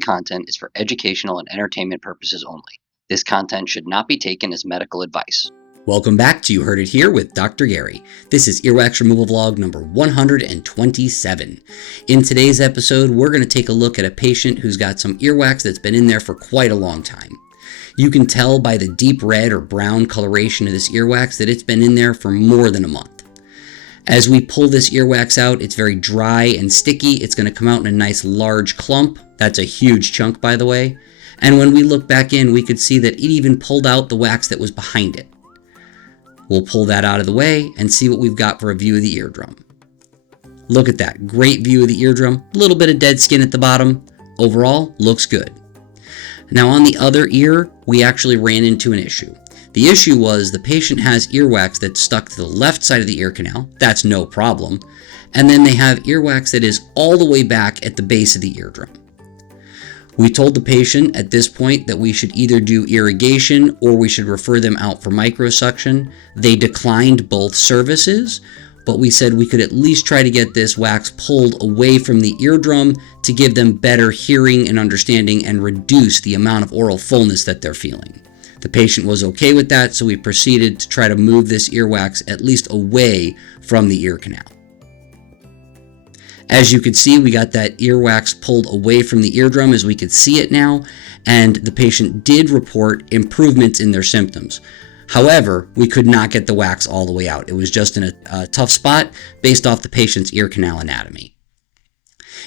following content is for educational and entertainment purposes only. This content should not be taken as medical advice. Welcome back to You Heard It Here with Dr. Gary. This is Earwax Removal Vlog number 127. In today's episode, we're going to take a look at a patient who's got some earwax that's been in there for quite a long time. You can tell by the deep red or brown coloration of this earwax that it's been in there for more than a month. As we pull this earwax out, it's very dry and sticky. It's going to come out in a nice large clump. That's a huge chunk, by the way. And when we look back in, we could see that it even pulled out the wax that was behind it. We'll pull that out of the way and see what we've got for a view of the eardrum. Look at that, great view of the eardrum. A little bit of dead skin at the bottom. Overall, looks good. Now on the other ear, we actually ran into an issue. The issue was the patient has earwax that's stuck to the left side of the ear canal. That's no problem. And then they have earwax that is all the way back at the base of the eardrum. We told the patient at this point that we should either do irrigation or we should refer them out for microsuction. They declined both services, but we said we could at least try to get this wax pulled away from the eardrum to give them better hearing and understanding and reduce the amount of oral fullness that they're feeling. The patient was okay with that, so we proceeded to try to move this earwax at least away from the ear canal. As you can see, we got that earwax pulled away from the eardrum as we could see it now, and the patient did report improvements in their symptoms. However, we could not get the wax all the way out. It was just in a tough spot based off the patient's ear canal anatomy.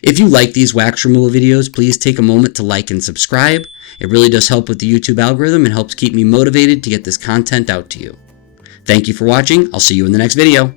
If you like these wax removal videos, please take a moment to like and subscribe. It really does help with the YouTube algorithm and helps keep me motivated to get this content out to you. Thank you for watching. I'll see you in the next video.